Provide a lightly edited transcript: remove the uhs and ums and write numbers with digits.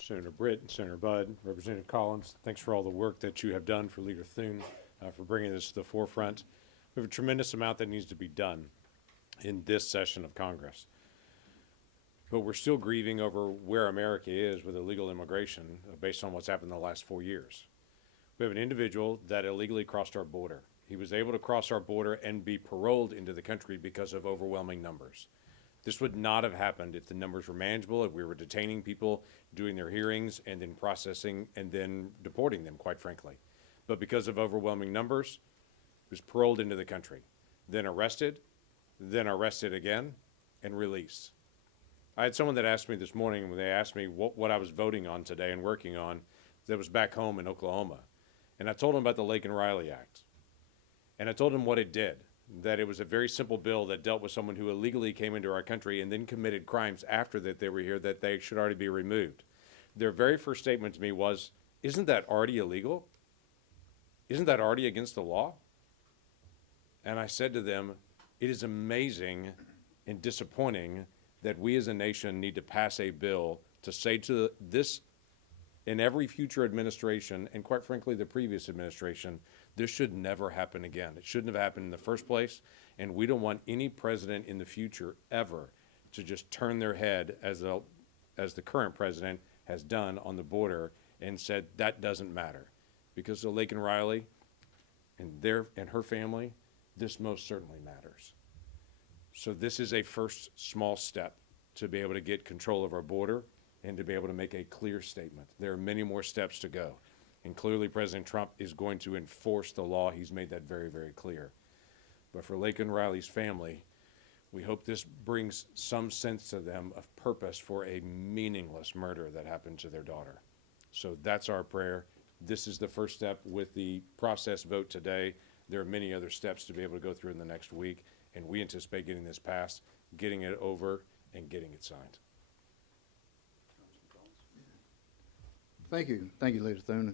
Senator Britt and Senator Budd, Representative Collins, thanks for all the work that you have done for Leader Thune, for bringing this to the forefront. We have a tremendous amount that needs to be done in this session of Congress. But we're still grieving over where America is with illegal immigration based on what's happened in the last 4 years. We have an individual that illegally crossed our border. He was able to cross our border and be paroled into the country because of overwhelming numbers. This would not have happened if the numbers were manageable, if we were detaining people, doing their hearings, and then processing and then deporting them, quite frankly. But because of overwhelming numbers, he was paroled into the country, then arrested again, and released. I had someone that asked me this morning when they asked me what I was voting on today and working on that was back home in Oklahoma. And I told them about the Laken Riley Act. And I told them what it did, that it was a very simple bill that dealt with someone who illegally came into our country and then committed crimes after that they were here that they should already be removed. Their very first statement to me was, isn't that already illegal? Isn't that already against the law? And I said to them, it is amazing and disappointing that we as a nation need to pass a bill to say to this in every future administration, and quite frankly the previous administration, this should never happen again. It shouldn't have happened in the first place, and we don't want any president in the future ever to just turn their head as the current president has done on the border and said that doesn't matter. Because of Laken Riley and her family, this most certainly matters. So this is a first small step to be able to get control of our border and to be able to make a clear statement. There are many more steps to go. And clearly President Trump is going to enforce the law. He's made that very, very clear. But for Laken Riley's family, we hope this brings some sense to them of purpose for a meaningless murder that happened to their daughter. So that's our prayer. This is the first step with the process vote today. There are many other steps to be able to go through in the next week, and we anticipate getting this passed, getting it over, and getting it signed. Thank you. Thank you, Leader Thune.